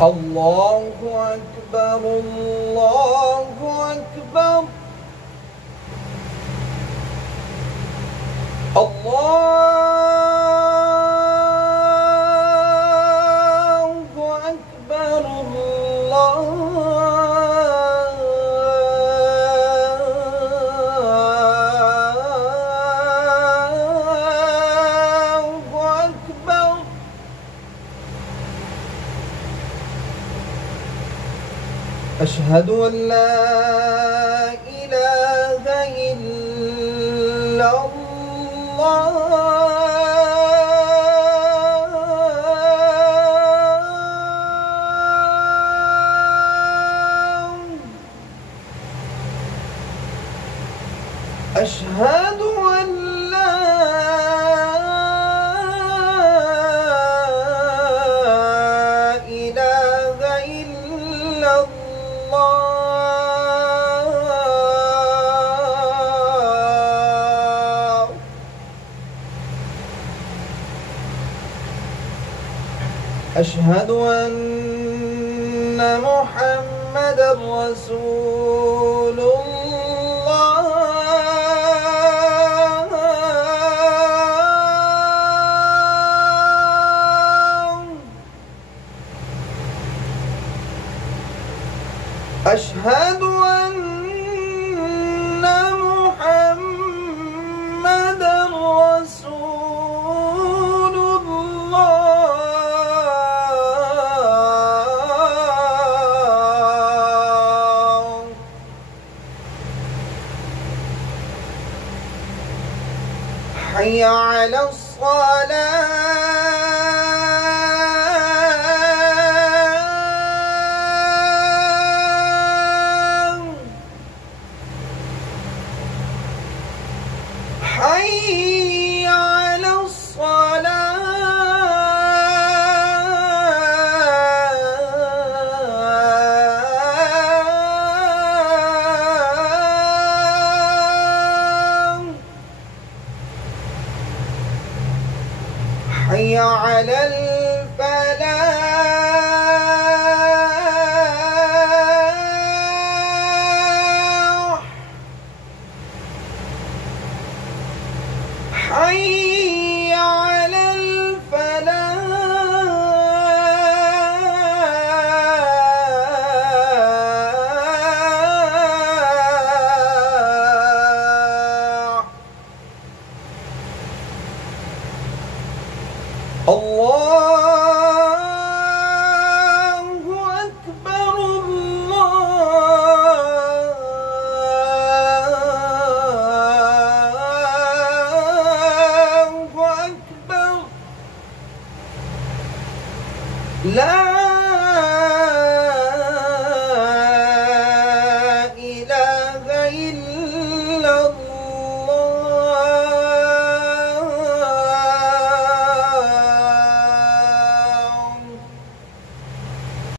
الله أكبر الله أكبر الله أكبر الله أكبر. أشهد أن لا إله إلا الله. أشهد أن لا إله إلا الله. أشهد أن محمدًا رسول الله. أشهد أن محمدًا رسول الله. حي على الصلاة. حي على الصلاة. حي على الفلاح. حي على الفلاح. الله أكبر الله أكبر. لا